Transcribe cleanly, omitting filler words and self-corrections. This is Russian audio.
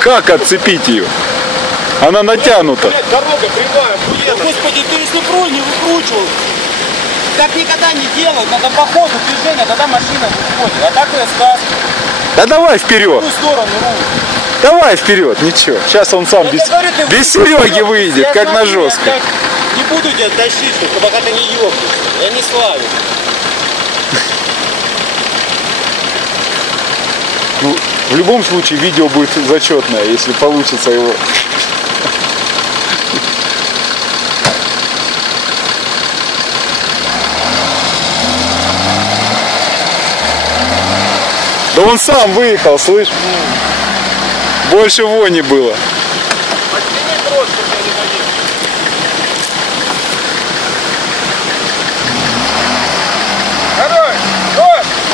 Как отцепить ее? Она натянута. Дорога прямая, Господи, ты если в руль не выкручивал, так никогда не делают, надо по ходу движения, тогда машина выходит. А так я сказал. Да давай вперед. В ту сторону руль. Давай вперед, ничего. Сейчас он сам без Сереги выйдет, как на жесткой. Не буду тебя тащить, пока ты не ёбнешься. Я не славлю. Ну, в любом случае видео будет зачетное, если получится его. Да он сам выехал, слышь? Больше вони было.